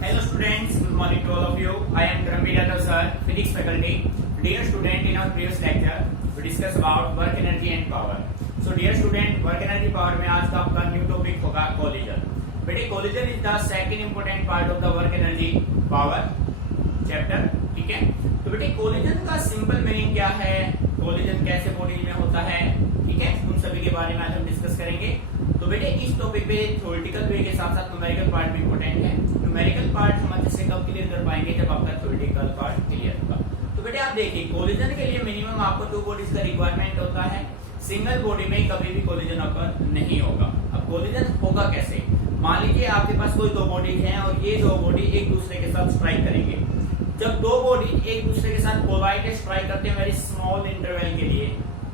Hello students, good morning to all of you. I am Ranveer Yadav sir, physics faculty. Dear student, in our previous lecture we discuss about work energy and power. So dear student, work energy power में आज का आपका new topic होगा collision. बेटे collision is the second important part of the work energy power chapter. ठीक है, तो बेटे collision का सिंपल मीनिंग क्या है, collision कैसे बॉडी में होता है, ठीक है, उन सभी के बारे में आज हम डिस्कस करेंगे. तो बेटे इस टॉपिक पे थ्योरेटिकल वे के साथ साथ न्यूमेरिकल पार्ट भी इंपॉर्टेंट है. न्यूमेरिकल पार्ट हम अच्छे से कब क्लियर कर पाएंगे, जब आपका थ्योरेटिकल पार्ट क्लियर होगा. तो बेटे आप देखिए, कोलिजन के लिए मिनिमम आपको 2 बॉडीज का रिक्वायरमेंट होता है. सिंगल बॉडी में कभी भी कोलिजन अकर नहीं होगा. अब कोलिजन होगा कैसे, मान लीजिए आपके पास कोई 2 बॉडीज हैं और ये 2 बॉडी एक दूसरे के साथ स्ट्राइक करेंगे. जब 2 बॉडी एक दूसरे के साथ कोलाइड स्ट्राइक करते हैं वेरी स्मॉल इंटरवल के लिए,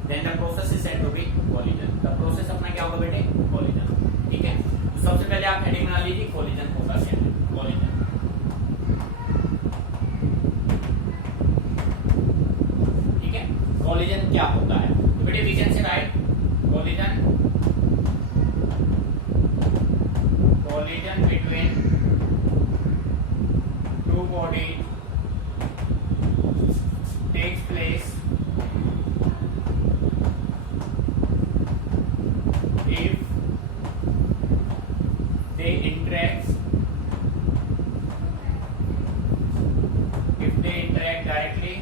then the process is said to be collision. The process अपना क्या होगा बेटे, कोलिजन. ठीक है, तो सबसे पहले आप हेडिंग बना लीजिए, कोलिजन होगा क्या है, कोलिजन. ठीक है, कोलिजन क्या होता है, तो बेटे we can say write collision, collision between 2 bodies takes place if they interact directly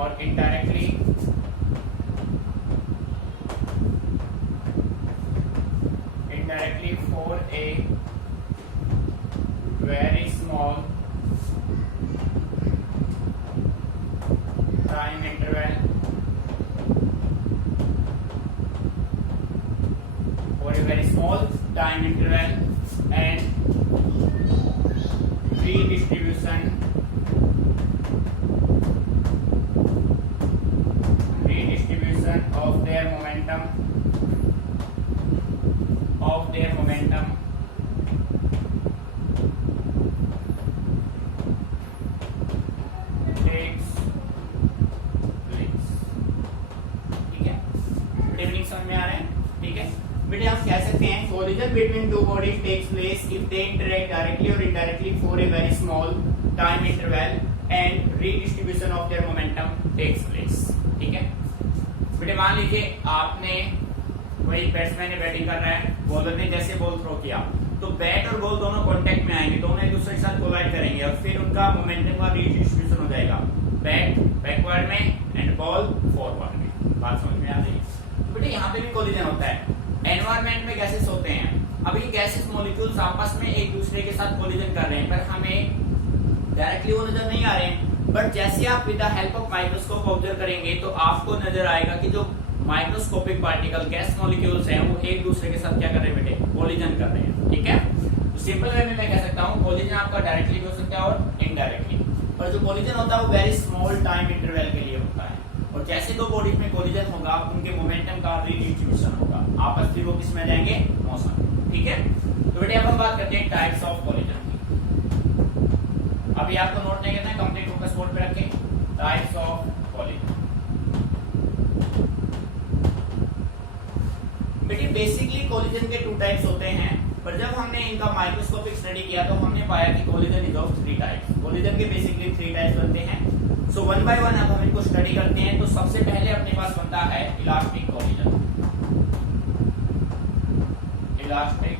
or indirectly for a very small time interval, for a very small time interval, and redistribution of their momentum takes place. ठीक है, डिफिनिशन समझ में आ रहा है. ठीक है बेटे, हम कह सकते हैं collision between 2 bodies takes place if they interact directly or indirectly for a very small time interval and redistribution of their momentum takes place. ठीक है बेटे, मान लीजिए आपने वही बैट्समैन ने बैटिंग कर रहा है, बॉलर ने जैसे बॉल थ्रो किया तो बैट और बॉल दोनों कांटेक्ट में आएंगे, दोनों एक दूसरे के साथ कोलाइड करेंगे और फिर उनका मोमेंटम का रीडिस्ट्रीब्यूशन हो जाएगा, बैट बैकवर्ड में एंड बॉल फॉरवर्ड में. बात समझ में आ रही है. तो बेटे यहाँ पे भी कोलिजन होता है. एनवायरमेंट में गैसेस होते हैं. अब ये गैसेस मॉलिक्यूल्स आपस में एक दूसरे के साथ कोलिजन कर रहे हैं, पर हमें डायरेक्टली वो नजर नहीं आ रहे हैं. बट जैसे आप with the help of microscope observe करेंगे तो आपको नजर आएगा कि जो माइक्रोस्कोपिक पार्टिकल गैस मॉलिक्यूल्स हैं वो एक दूसरे के साथ क्या कर रहे हैं बेटे, कोलिजन कर रहे हैं. ठीक है, तो सिंपल वे में मैं कह सकता हूँ कोलिजन आपका डायरेक्टली भी हो सकता है और इनडायरेक्टली. पर जो कोलिजन होता है वो वेरी स्मॉल टाइम इंटरवल के लिए होता है. और जैसे 2 बॉडीज में कोलिजन होगा उनके मोमेंटम का रीडिस्ट्रीब्यूशन होगा, आपस में वो किस में जाएंगे, मोशन. ठीक है, तो बेटे अब हम बात करते हैं टाइप्स ऑफ कोलिजन की. अभी आपको नोट नहीं करना है, कंप्लीट फोकस बोर्ड पे रखें. टाइप्स ऑफ कोलिजन बेटे, बेसिकली कोलिजन के 2 टाइप्स होते हैं, पर जब हमने इनका माइक्रोस्कोपिक स्टडी किया तो हमने पाया कि collision is of 3 types. Collision के बेसिकली 3 टाइप्स बनते हैं. सो वन बाय वन अब हम इनको स्टडी करते हैं. तो सबसे पहले अपने पास बनता है इलास्टिक कोलिजन. इलास्टिक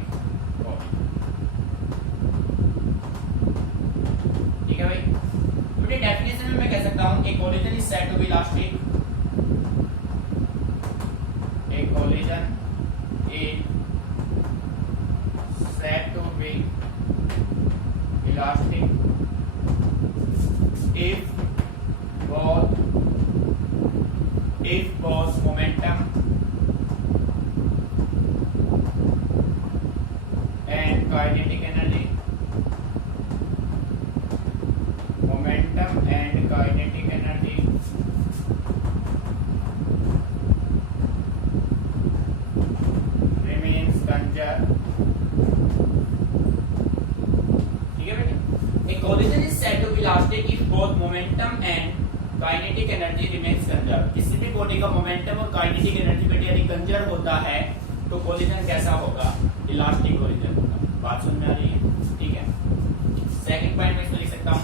कोलिजन, ठीक है भाई. बेटे डेफिनेशन में मैं कह सकता हूं एक collision is said to be elastic. एक collision is said to be elastic if both momentum and kinetic energy collision is said to be elastic if both momentum and kinetic energy remains conserve. किसी भी body का momentum और kinetic energy बेटे यदि कंजर होता है तो कोलिजन कैसा होगा, इलास्टिक कोलिजन होगा। बात समझ में आ रही है, ठीक है। सेकंड पॉइंट में इसको लिख सकता हूं,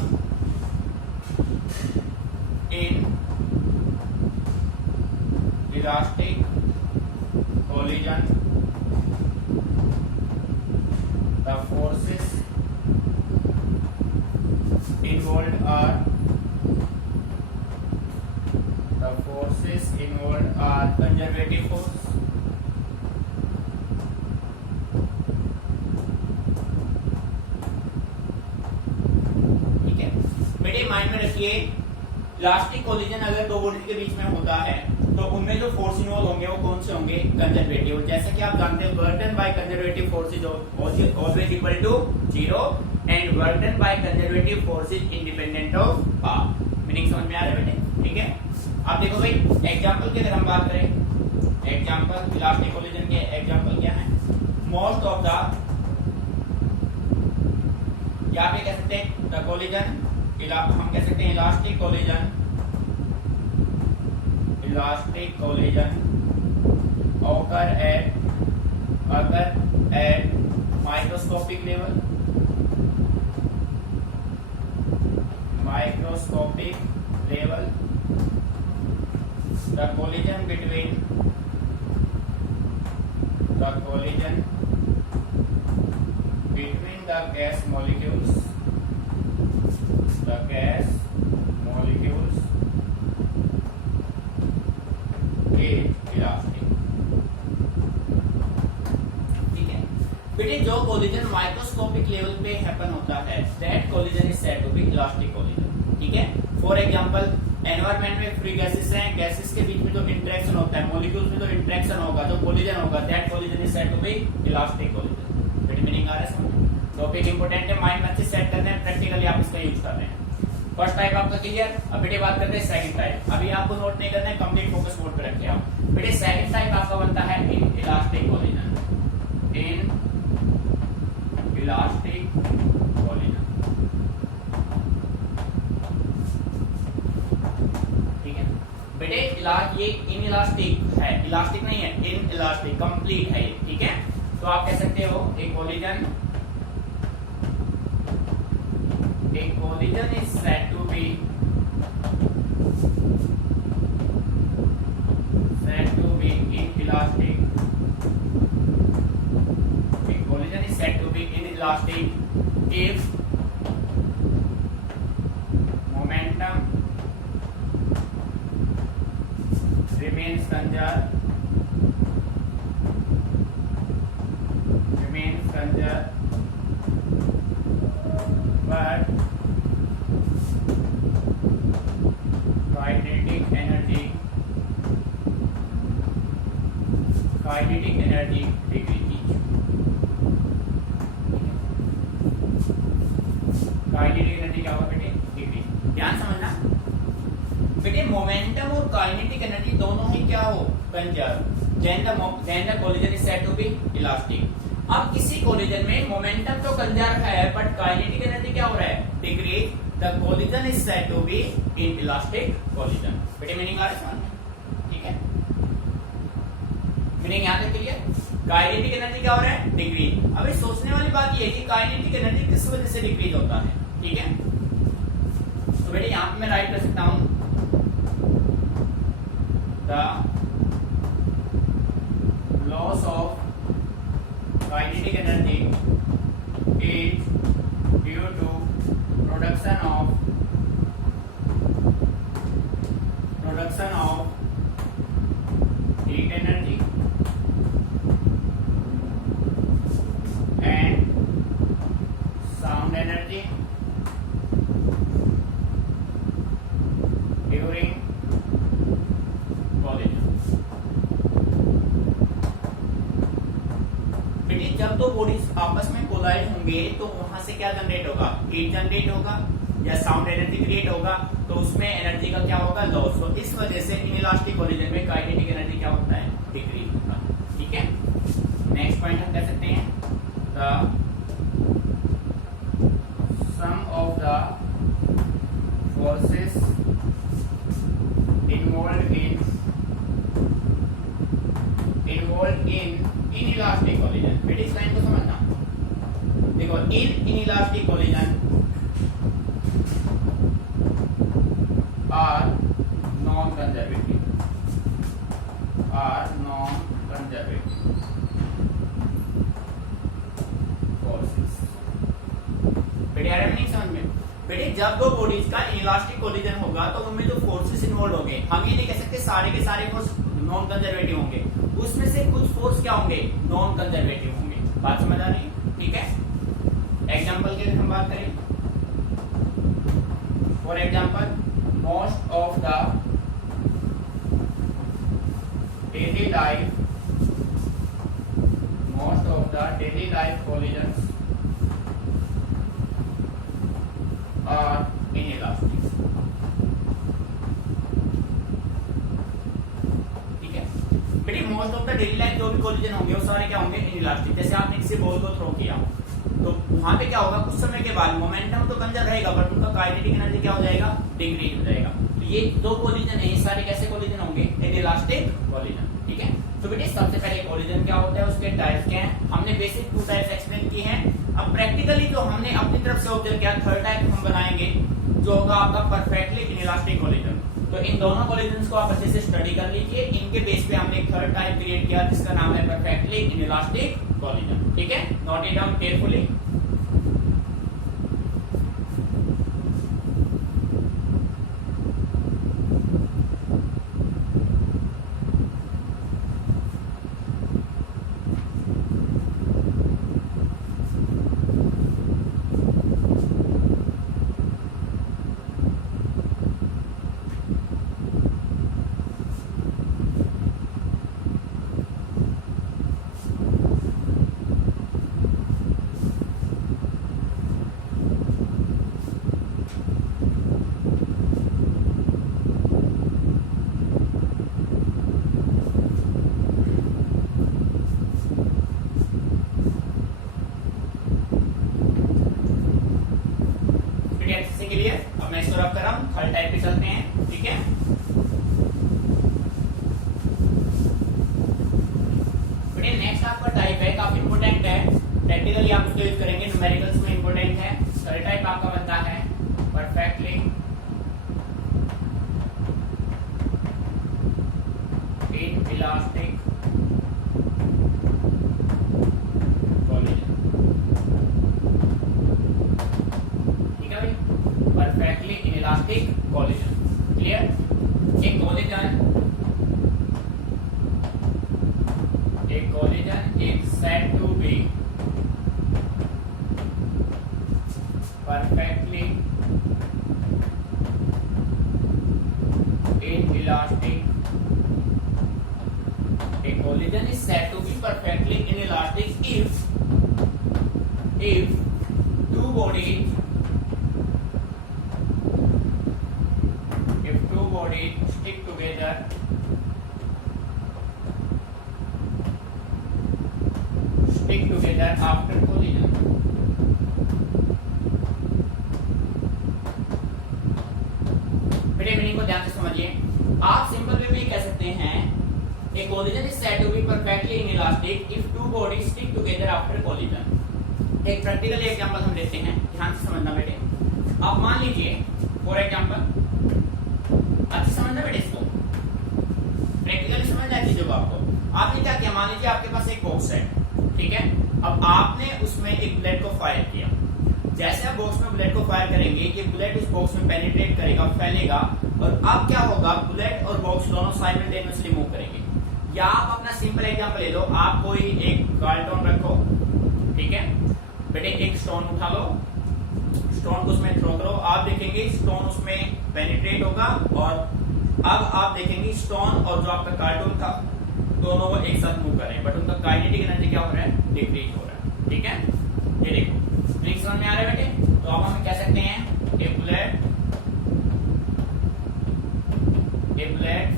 in elastic collision the forces involved are conservative force, ठीक है। बेटे माइंड में रखिए, इलास्टिक कोलिजन अगर दो बॉडी के बीच में होता है तो उनमें जो फोर्स इन्वॉल्व होंगे वो कौन से होंगे, कंजर्वेटिव। जैसा कि आप जानते हैं work done by conservative force is always equal to 0 and work done by conservative force is independent of path. Meaning समझ में आ रहा है बेटे, ठीक है। आप देखो भाई एग्जांपल की अगर हम बात करें, एग्जांपल इलास्टिक कोलिजन के एग्जांपल क्या है, मोस्ट ऑफ द, या पे कह सकते हैं द कोलिजन, हम कह सकते हैं elastic collision occur at microscopic level, the collision between the gas molecules is elastic, ठीक है बेटे। जो कोलिजन माइक्रोस्कोपिक लेवल पे हैपन होता है that collision is said to be elastic collision, ठीक है। फॉर एग्जांपल एनवायरनमेंट में फ्री गैसेस हैं, गैसेस के बीच में जो इंटरेक्शन होता है, मॉलिक्यूल्स में जो इंटरेक्शन होगा, जो कोलिजन होगा, that collision is said to be elastic collision. बेटे मीनिंग आ रहा है समझ, टॉपिक इंपॉर्टेंट है, माइंड में अच्छे सेट करने हैं, प्रैक्टिकली आप इसका यूज कर रहे हैं। फर्स्ट टाइप आपका क्लियर। अब बेटे बात करते हैं सेकंड टाइप। अभी आपको नोट नहीं करना है, कंप्लीट फोकस मोड पे रखिए आप। बेटे सेकंड टाइप आपका बनता है इन इलास्टिक कोलिजन, ठीक है बेटे। ये इन इलास्टिक है, इलास्टिक नहीं है, इन इलास्टिक कंप्लीट है ये, ठीक है। तो आप कह सकते हो एक collision is said to be inelastic. A collision is said to be inelastic if momentum remains conserved but kinetic energy decreases. Kinetic energy क्या होगा बेटे, डिक्रीज। ध्यान समझना बेटे, मोमेंटम और काइनेटिक एनर्जी दोनों ही क्या हो, conserve. Then the collision is said to be elastic. अब किसी कोलिजन में मोमेंटम तो कंजर्व है बट काइनेटिक एनर्जी क्या हो रहा है, decrease. The collision is said to be inelastic collision. बेटे मीनिंग आ रहा है, ठीक है। मीनिंग यहाँ तक क्लियर। काइनेटिक एनर्जी क्या हो रहा है, डिक्रीज। अब सोचने वाली बात ये है कि काइनेटिक एनर्जी किस वजह से डिक्रीज होता है, ठीक है। तो बेटे यहाँ पे मैं राइट कर सकता हूं the loss of kinetic energy is due to production of heat energy and sound energy during collision। बेटी जब दो बॉडीज आपस में कोलाइड होंगे तो वहां से क्या जनरेट होगा, हीट जनरेट होगा या साउंड एनर्जी क्रिएट होगा, तो उसमें एनर्जी का क्या होगा, लॉस। तो इस वजह से इनइलास्टिक कोलिजन में काइनेटिक एनर्जी क्या होता है, डिक्रीज होता है, ठीक है। नेक्स्ट पॉइंट हम कह सकते हैं the sum of the forces involved in involve in inelastic collision. बेटे इस लाइन को समझना, देखो in inelastic collision are non conservative, are non conservative forces. बेटे आ रहा है नहीं समझ में? बेटे जब दो बॉडीज का इनइलास्टिक कोलिजन होगा तो उनमें जो फोर्सेस इन्वॉल्व होंगे, हम ये नहीं कह सकते सारे के सारे फोर्स नॉन कंजर्वेटिव होंगे, उसमें से कुछ फोर्स क्या होंगे, नॉन कंजर्वेटिव होंगे। बात समझ आ रही है? ठीक है, एग्जांपल की हम बात करें, for example most of the daily life, most of the daily life collisions are inelastic. ठीक है बेटे, most of the daily life जो भी कोलिजन होंगे वो सारे क्या होंगे, इनइलास्टिक। जैसे आपने किसी बॉल को थ्रो किया तो वहां पे क्या होगा, कुछ समय के बाद मोमेंटम तो कंजर्व रहेगा बट उनका काइनेटिक एनर्जी क्या हो जाएगा, डिक्रीज हो जाएगा। तो ये दो कोलिजन है, ये सारे कैसे कोलिजन होंगे, इनइलास्टिक कोलिजन। ठीक है, तो बेटे सबसे पहले कोलिजन क्या होता है, उसके टाइप्स क्या हैं, हमने बेसिक 2 टाइप्स एक्सप्लेन किए हैं। अब प्रैक्टिकली जो हमने अपनी तरफ से ऑब्जर्व किया, थर्ड टाइप हम बनाएंगे जो होगा आपका परफेक्टली इनइलास्टिक कोलिजन। तो इन दोनों कोलिजन्स को आप अच्छे से स्टडी कर लीजिए, इनके बेस पे हमने एक थर्ड टाइप क्रिएट किया जिसका नाम है परफेक्टली इनइलास्टिक कोलिजन। ठीक है, नोट इट डाउन केयरफुली। अब मैं इसको रब कर रहा हूं, थर्ड टाइप पे चलते हैं। ठीक है, बेटे नेक्स्ट आपका टाइप है, काफी इंपोर्टेंट है, प्रैक्टिकली आप उसको यूज करेंगे, न्यूमेरिकल्स में इंपोर्टेंट है। थर्ड टाइप आपका बनता है परफेक्टली इनइलास्टिक कोलिजन। ठीक है भाई, परफेक्टली इनइलास्टिक कोलिजन। क्लियर? एक collision is said to be perfectly inelastic. A collision is said to be perfectly inelastic if two bodies stick together after collision. बेटे meaning को ध्यान से समझिए, आप सिंपल वे में कह सकते हैं a collision is said to be perfectly inelastic if two bodies stick together after collision. एक प्रैक्टिकल एग्जांपल हम लेते हैं, ध्यान से समझना बेटे। आप मान लीजिए फॉर एग्जांपल, अच्छे समझना बेटे, इसको प्रैक्टिकली समझ आए चीजों को आपको। आपने क्या किया, मान लीजिए आपके पास एक बॉक्स है, ठीक है, अब आपने उसमें एक बुलेट को फायर किया। जैसे आप बॉक्स में बुलेट को फायर करेंगे, ये बुलेट उस बॉक्स में पेनिट्रेट करेगा, फैलेगा, और अब क्या होगा, बुलेट और बॉक्स दोनों साइमल्टेनियसली मूव करेंगे। या आप अपना सिंपल एग्जांपल ले लो, आप कोई एक कार्टून रखो, ठीक है बेटे, एक स्टोन उठा लो, स्टोन को उसमें थ्रो करो, आप देखेंगे स्टोन उसमें पेनिट्रेट होगा, और अब आप देखेंगे स्टोन और जो आपका कार्टून था दोनों वो एक साथ मूव कर रहे हैं, बट उनका काइनेटिक एनर्जी क्या हो रहा है, डिक्रीज हो रहा है। ठीक है, ये देखो ट्रिक समझ में आ रहा है बेटे। तो अब हम कह सकते हैं a bullet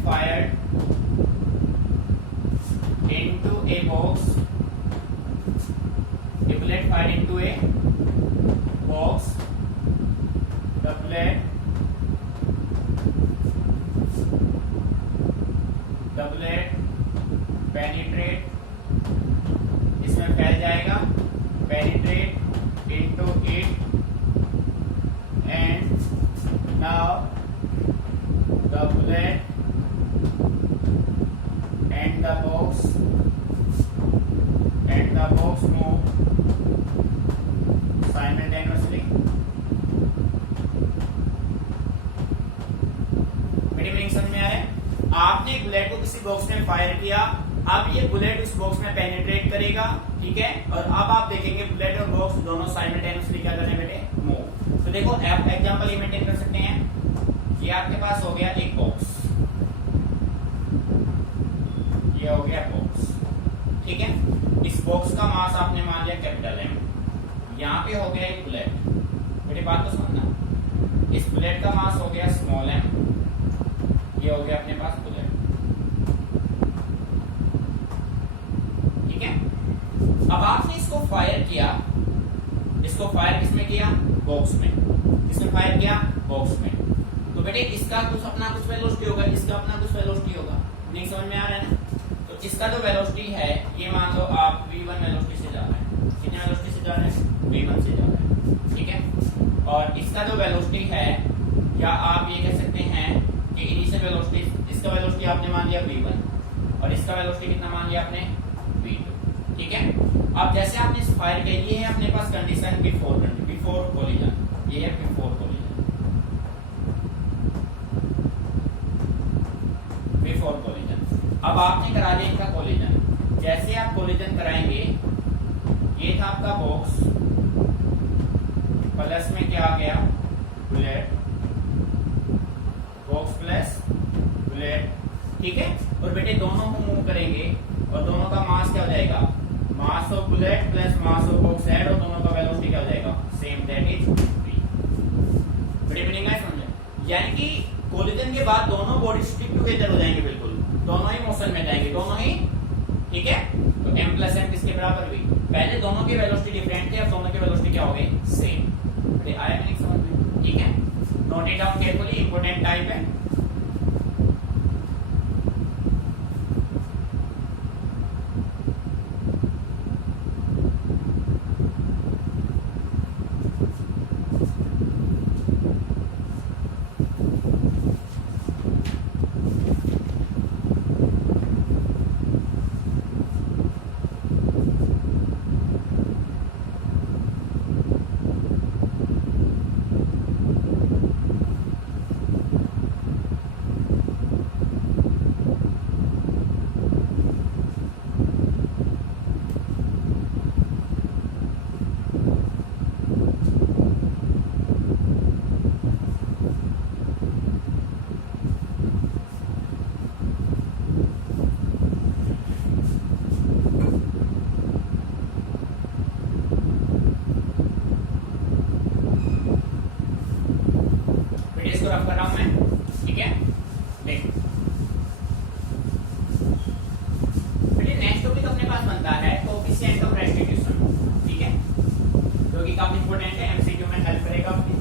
fired into a box, a bullet fired into a box, the bullet penetrate इसमें फैल जाएगा, penetrate into it and now the bullet and the box move simultaneously. मेरी मीनिंग समझ में आ रहा है? आपने एक बुलेट को किसी बॉक्स में फायर किया, अब ये बुलेट उस बॉक्स में पेनिट्रेट करेगा, ठीक है, और अब आप देखेंगे बुलेट और बॉक्स दोनों साइमल्टेनियसली क्या कर रहे हैं बेटे, मूव। तो देखो आप एग्जांपल ये मेंटेन कर सकते हैं। ये आपके पास हो गया एक बॉक्स, ये हो गया बॉक्स, ठीक है। इस बॉक्स का मास आपने मान लिया कैपिटल एम, यहाँ पे हो गया एक बुलेट, मेरी बात तो समझना, इस बुलेट का मास हो गया स्मॉल एम, ये हो गया अपने पास बुलेट, ठीक है। अब आपने इसको फायर किया, इसको फायर किसमें किया, बॉक्स में, किसमें फायर किया, बॉक्स में। तो बेटे इसका कुछ अपना कुछ वेलोसिटी होगा, इसका अपना कुछ वेलोसिटी होगा, नहीं समझ में आ रहा है ना। तो इसका जो वेलोसिटी है ये मान लो आप v1 वेलोसिटी से जा रहे हैं, कितने वेलोसिटी से जा रहे हैं, v1 से जा रहे हैं, ठीक है। और इसका जो वेलोसिटी है, या आप ये कह सकते हैं कि इनिशियल वेलोसिटी, इसका वेलोसिटी आपने मान लिया v1 और इसका वेलोसिटी कितना मान लिया आपने, v2, ठीक है। अब जैसे आपने फायर किया, ये है अपने पास कंडीशन बिफोर कोलिजन, ये है बिफोर कोलिजन, बिफोर कोलिजन। अब आपने करा दिया इनका कोलिजन, जैसे आप कोलिजन कराएंगे, ये था आपका बॉक्स, प्लस में क्या आ गया, बुलेट, बॉक्स प्लस बुलेट, ठीक है। और बेटे दोनों को मूव करेंगे और दोनों का मास क्या हो जाएगा, mass of bullet plus mass of box add, और दोनों का वेलोसिटी क्या हो जाएगा, सेम, दैट इज v। बड़ी मीनिंग है, समझे? यानी कि कोलिजन के बाद दोनों बॉडी स्टिक टुगेदर हो जाएंगे, बिल्कुल दोनों ही मोशन में जाएंगे, दोनों ही, ठीक है। तो m प्लस m किसके बराबर हुई, पहले दोनों की वेलोसिटी डिफरेंट थे, अब दोनों की वेलोसिटी क्या हो गई, सेम। आया नहीं समझ में, ठीक है। Note it down carefully, important type है। रफ कर रहा हूं मैं, ठीक है। देखो नेक्स्ट टॉपिक अपने पास बनता है कोएफिशिएंट ऑफ रेस्टिट्यूशन, ठीक है, जो कि काफी इंपॉर्टेंट है, एमसीक्यू में हेल्प करेगा आपकी।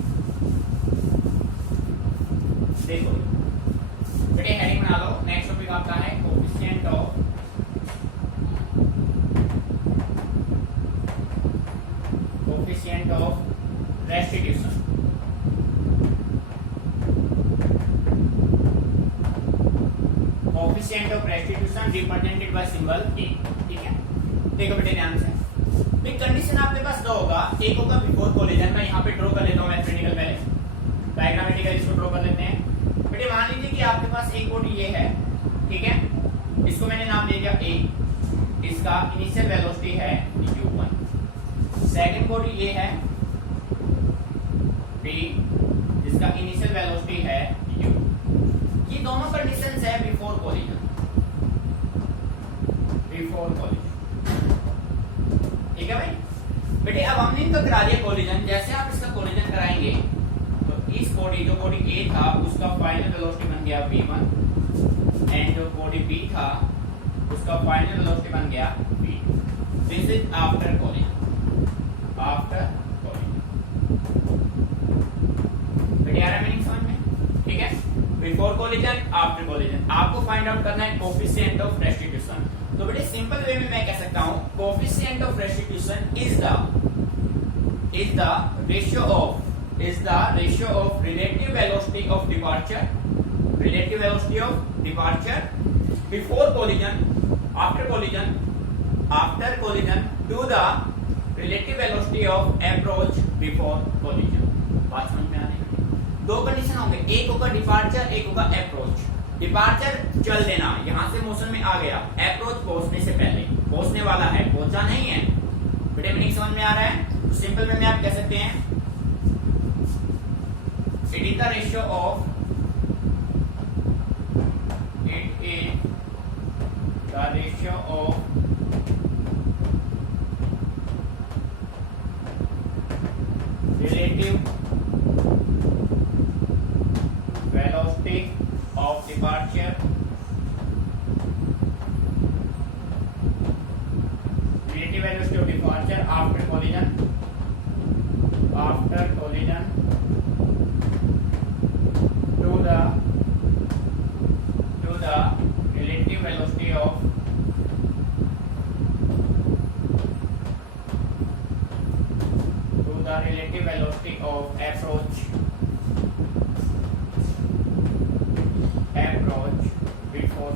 देखो बेटे हेडिंग बना लो, नेक्स्ट टॉपिक आपका है coefficient of restitution. Coefficient of restitution represented by symbol a, ठीक है। देखो बेटे ध्यान से, एक कंडीशन आपके पास दो होगा, एक होगा बिफोर कोलिजन, मैं यहाँ पे ड्रॉ कर लेता हूँ मैथमेटिकल, पहले डायग्रामेटिकल इसको ड्रॉ कर लेते हैं। बेटे मान लीजिए कि आपके पास एक बॉडी ये है, ठीक है, इसको मैंने नाम दे दिया a, इसका इनिशियल वेलोसिटी है u1। सेकंड बॉडी ये है b, जिसका इनिशियल वेलोसिटी है u। ये दोनों कंडीशंस है बिफोर कोलिजन, बिफोर कोलिजन, ठीक है भाई। बेटे अब हमने इनका करा दिया कोलिजन, जैसे आप इसका कोलिजन कराएंगे तो इस बॉडी, जो बॉडी A था उसका फाइनल वेलोसिटी बन गया v1, एंड जो बॉडी B था उसका फाइनल वेलोसिटी बन गया v2। This is after collision, after collision. बेटे आ रहा है मीनिंग समझ में, ठीक है। बिफोर कोलिजन, आफ्टर कोलिजन, आपको फाइंड आउट करना है कोएफिशिएंट ऑफ रेस्टिट्यूशन। तो बेटे सिंपल वे में मैं कह coefficient of restitution is the ratio of relative velocity of departure before collision, after collision to the relative velocity of approach before collision. बात समझ में आ रही है? दो कंडीशन होंगे, एक होगा डिपार्चर, एक होगा अप्रोच. डिपार्चर चल देना, यहां से मोशन में आ गया. अप्रोच पहुंचने से पहले, पहुंचने वाला है, पहुंचा नहीं है. बेटे मीनिंग समझ में आ रहा है? तो सिंपल में आप कह सकते हैं it is the ratio of relative velocity of departure after collision to the relative velocity of approach before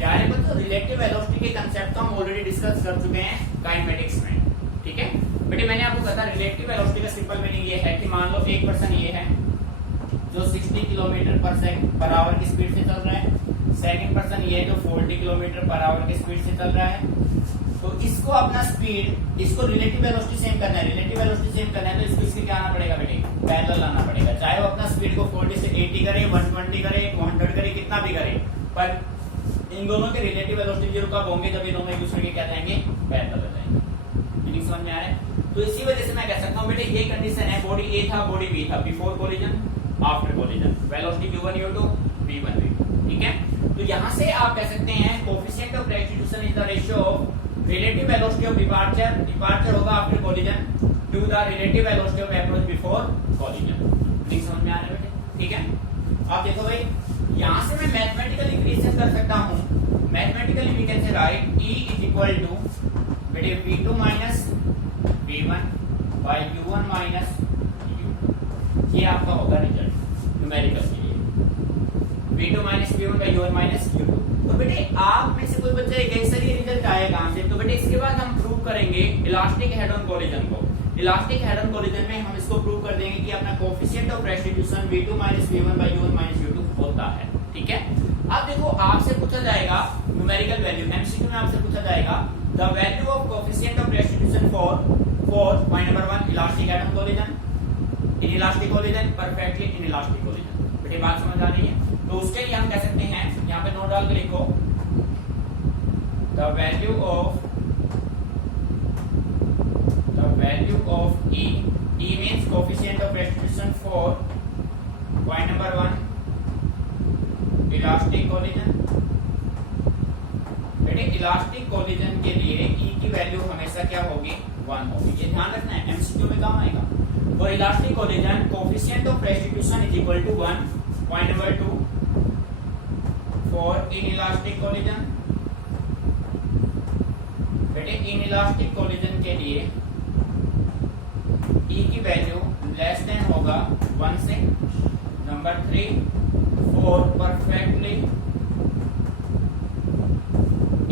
यार ये तो रिलेटिव वेलोसिटी के कंसेप्ट तो हम ऑलरेडी डिस्कस कर चुके हैं काइनेमेटिक्स में. ठीक है बेटे, मैंने आपको कहा था रिलेटिव वेलोसिटी का सिंपल मीनिंग ये है कि मान लो एक पर्सन ये है जो 60 किलोमीटर पर आवर की स्पीड से चल रहा है, सेकंड पर्सन ये है जो 40 किलोमीटर पर आवर की स्पीड से चल रहा है. तो इसको अपना स्पीड, इसको रिलेटिव वेलोसिटी सेम करना है, तो इसको इसके क्या आना पड़ेगा बेटे, पैरेलल लाना पड़ेगा. चाहे वो अपना स्पीड को 40 से 80 करे, 120 करे, 200 करे, कितना भी करे, पर इन दोनों के रिलेटिव वेलोसिटी कब होंगे, जब ये दोनों एक दूसरे के क्या जाएंगे, पैरेलल हो जाएंगे. मीनिंग समझ में आ रहा है? तो इसी वजह से मैं कह सकता हूं बेटे ये कंडीशन है, बॉडी ए था, बॉडी बी था, before collision, after collision, velocity v1 u2 v1 v2. ठीक है, तो यहां से आप कह सकते हैं coefficient of restitution is the ratio of relative velocity of departure होगा after collision to the relative velocity of approach before collision. Meaning समझ में आ रहा है बेटे? ठीक है, अब देखो भाई यहां से मैं मैथमेटिकली इक्वेशन कर सकता हूं. Mathematically we can say write E is equal to बेटे v2 minus v1 by u1 minus u2. ये आपका होगा रिजल्ट न्यूमेरिकल के लिए, v2 minus v1 by u1 minus u2. तो बेटे आप में से कोई बच्चा एक ऐसा ही रिजल्ट आएगा कहां से? तो बेटे इसके बाद हम प्रूव करेंगे इलास्टिक हेड ऑन कोलिजन को. इलास्टिक हेड ऑन कोलिजन में हम इसको प्रूव कर देंगे कि अपना coefficient of restitution v2 minus v1 by u1 minus u2 होता है. ठीक है, अब देखो आपसे पूछा जाएगा न्यूमेरिकल वैल्यू, एमसीक्यू में आपसे पूछा जाएगा the value of coefficient of restitution for point number 1 elastic head on collision, in elastic collision, perfectly in elastic collision. बेटे बात समझ आ रही है? तो उसके लिए हम कह सकते हैं, यहां पे नोट डाल के लिखो the value of E means coefficient of restitution for point number 1 elastic collision. बेटे इलास्टिक कोलिजन के लिए E की वैल्यू हमेशा क्या होगी, 1 होगी. ये ध्यान रखना है, एमसीक्यू में काम आएगा. For elastic collision coefficient of restitution is equal to 1. Point number 2 for inelastic collision, बेटे इनइलास्टिक कोलिजन के लिए E की वैल्यू लेस देन होगा 1 से. Number 3 for perfectly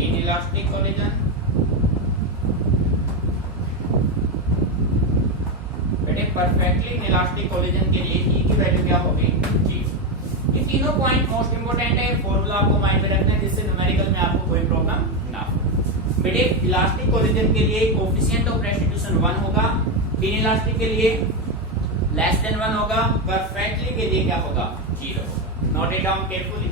inelastic collision, बेटे परफेक्टली इनइलास्टिक कोलिजन के लिए E की वैल्यू क्या होगी, 0. ये तीनों पॉइंट मोस्ट इंपोर्टेंट है, फॉर्मूला आपको माइंड में रखना है जिससे न्यूमेरिकल में आपको कोई प्रॉब्लम ना हो. बेटे इलास्टिक कोलिजन के लिए कोएफिशिएंट ऑफ रेस्टिट्यूशन 1 होगा, इनइलास्टिक के लिए लेस देन 1 होगा, परफेक्टली के लिए क्या होगा, 0 होगा. Note it down carefully.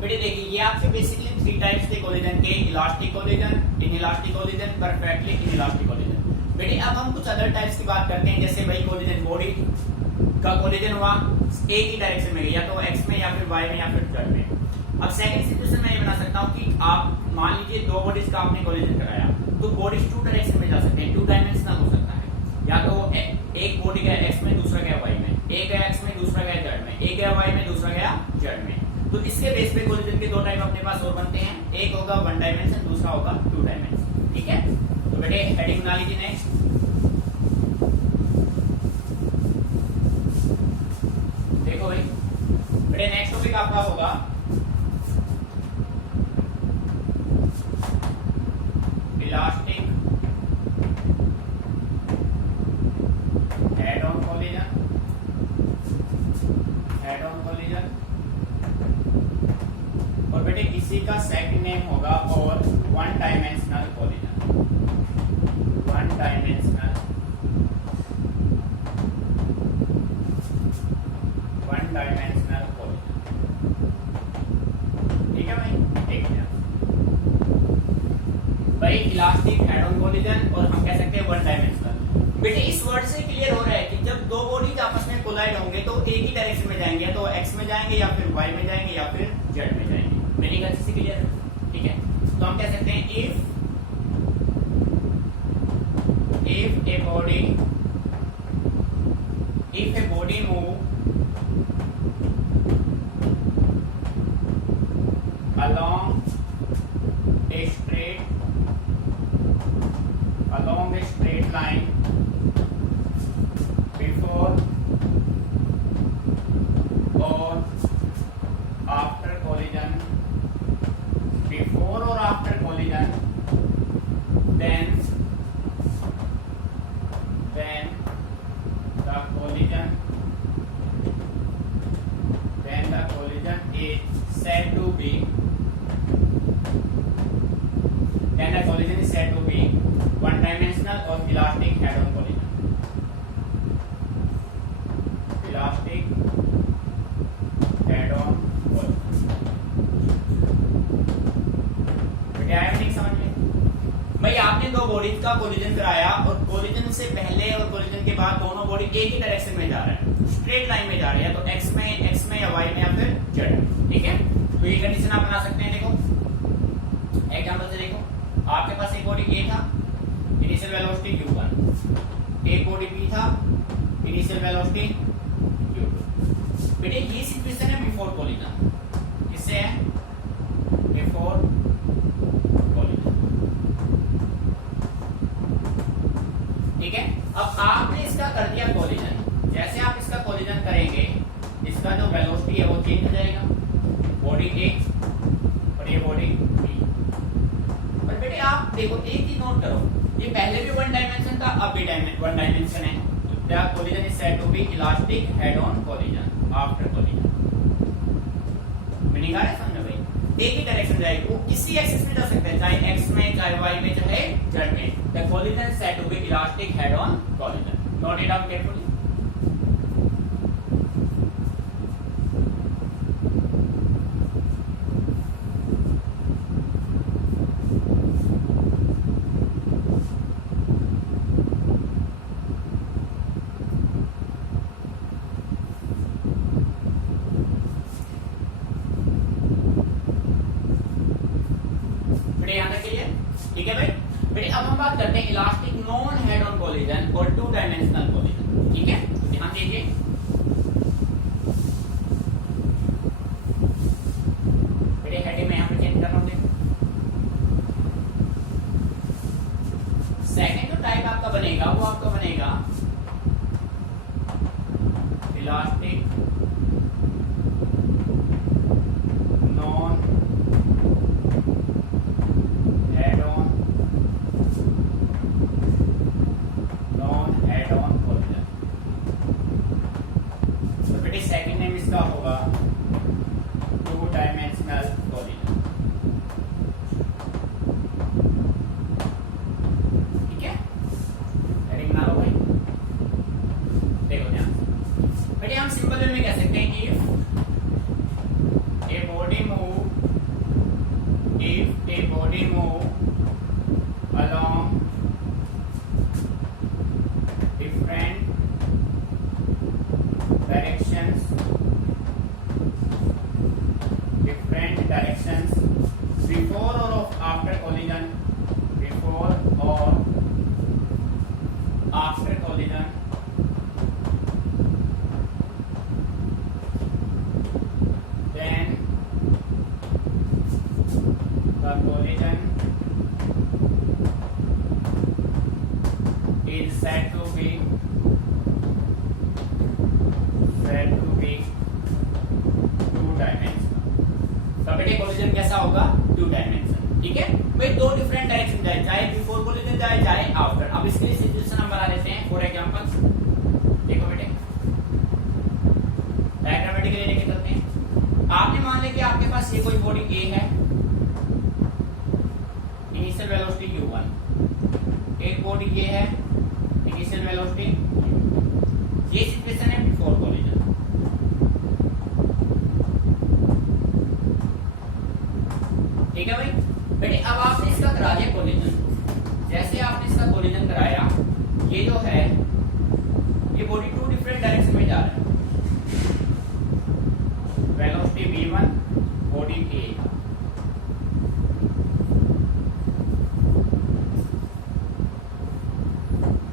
बेटे देखिए ये आपके बेसिकली 3 टाइप्स थे कोलिजन के, elastic collision, inelastic collision, perfectly inelastic collision. बेटे अब हम कुछ अदर टाइप्स की बात करते हैं, जैसे भाई कोलिजन बॉडी का कोलिजन हुआ एक ही डायरेक्शन में, या तो एक्स में या फिर वाई में या फिर जेड में। अब सेकंड सिचुएशन में ये बना सकता हूँ कि आप मान लीजिए दो बॉडीज का आपने कोलिजन कराया, तो बॉडीज 2 डायरेक्शन में जा सकते हैं, 2 डायमेंशनल हो सकता है, या तो एक बॉडी गया एक्स में, दूसरा गया वाई में, एक गया एक्स में, दूसरा गया जेड में, एक गया वाई में, दूसरा गया जेड में। तो इसके बेस पे कोलिजन के 2 टाइप अपने पास और बनते हैं, एक होगा 1 डायमेंशन, दूसरा होगा 2 डायमेंशन। ठीक है, तो बेटे हेडिंग बना लीजिए नेक्स्ट। देखो भाई बेटे नेक्स्ट टॉपिक आपका होगा elastic head on collision, head on collision, और बेटे इसी का सेकंड नेम होगा और 1 dimensional collision, 1 dimensional, 1 dimensional collision. ठीक है भाई, एक मिनट भाई, इलास्टिक हेड ऑन कोलिजन और हम कह सकते हैं 1 डायमेंशनल। बेटे इस वर्ड से क्लियर हो रहा है कि जब दो बॉडीज आपस में कोलाइड होंगे तो एक ही डायरेक्शन में जाएंगे, या तो एक्स में जाएंगे या फिर वाई में जाएंगे या फिर जेड में जाएंगे। मेरी गलती से क्लियर है? ठीक है, तो हम कह सकते हैं if a body move along a straight line before or after collision, before or after collision, then the collision is said to be, then the collision is said to be 1 dimensional or elastic head on collision, elastic head on collision। बेटे आया नहीं समझ में? भाई आपने दो bodies का collision कराया और कोलिजन से पहले और कोलिजन के बाद दोनों बॉडी एक ही डायरेक्शन में जा रहे हैं, स्ट्रेट लाइन में जा रहे हैं, तो एक्स में या वाई में या फिर जेड। ठीक है, तो ये कंडीशन आप बना सकते हैं। देखो एग्जांपल से देखो, आपके पास एक बॉडी ए था, इनिशियल वेलोसिटी u1, एक बॉडी बी था, इनिशियल वेलोसिटी u2। बेटे ये सिचुएशन है बिफोर कोलिजन, किससे है? Before collision. ठीक है, अब आपने इसका कर दिया कोलिजन, जैसे आप इसका कोलिजन करेंगे इसका जो वेलोसिटी है वो चेंज हो जाएगा, बॉडी ए और ये बॉडी बी। पर बेटे आप देखो एक चीज नोट करो, ये पहले भी 1 डायमेंशन था, अब भी 1 डायमेंशन है, तो the collision is said to be elastic head on collision after collision. Meaning आ रहा है समझ भाई? एक ही डायरेक्शन जाएगी, वो किसी एक्सिस में जा सकता है, चाहे एक्स में, चाहे वाई में, चाहे जेड में। The collision is said to be elastic head on collision. Note it down carefully. ठीक है भाई, बेटे अब हम बात करते हैं elastic non head on collision और 2 डायमेंशनल कोलिजन। ठीक है, तो ध्यान दीजिए, बेटे हेडिंग में यहां पे चेंज कर रहा हूं। सेकंड जो टाइप आपका बनेगा वो आपका बनेगा elastic non head on collision. a body move along different directions before or after collision, then the collision is said to be two dimensional. तो बेटे कोलिजन कैसा होगा? Two dimension. ठीक है भाई, दो डिफरेंट डायरेक्शन जाए, चाहे बिफोर कोलिजन जाए चाहे आफ्टर। अब इसके लिए सिचुएशन हम बना लेते हैं। फॉर एग्जांपल देखो बेटे, डायग्रामेटिकली लेके चलते हैं। आपने मान लिया कि आपके पास ये कोई बॉडी ए है, इनिशियल वेलोसिटी u1, एक बॉडी ये है, इनिशियल वेलोसिटी। ये सिचुएशन है बिफोर कोलिजन। ठीक है भाई बेटे, अब आपने इसका करा दिया कोलिजन। जैसे आपने इसका कोलिजन कराया, ये जो है ये बॉडी टू डिफरेंट डायरेक्शन में जा रहा है। Velocity v1 body a,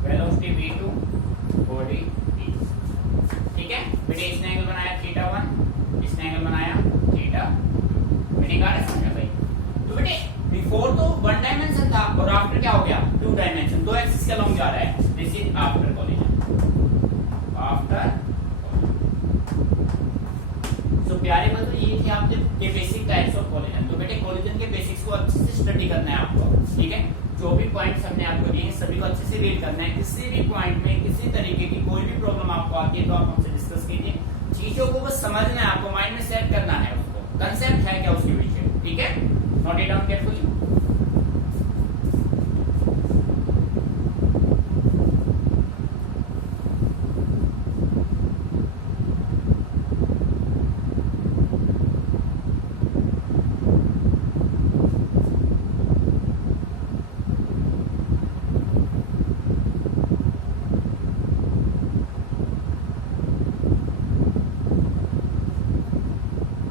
velocity v2 body b। ठीक है बेटे, इसने एंगल बनाया θ1, इसने एंगल बनाया θ2। बेटे क्या समझा भाई? तो बेटे बिफोर तो वन डायमेंशन था और आफ्टर क्या हो गया? टू डायमेंशन, दो एक्सिस के अलोंग जा रहा है। This is after collision. तो प्यारे बच्चों, ये थे आपके बेसिक टाइप्स ऑफ कोलिजन। तो बेटे कोलिजन के बेसिक्स को अच्छे से स्टडी करना है आपको। ठीक है, जो भी पॉइंट्स हमने आपको दिए सभी को अच्छे से रीड करना है। किसी भी पॉइंट में किसी तरीके की कोई भी प्रॉब्लम आपको आती है तो आप हमसे डिस्कस कीजिए। चीजों को बस समझना है, आपको माइंड में सेट करना है उसको, कंसेप्ट है क्या उसके पीछे। ठीक है, नोट इट डाउन केयरफुली।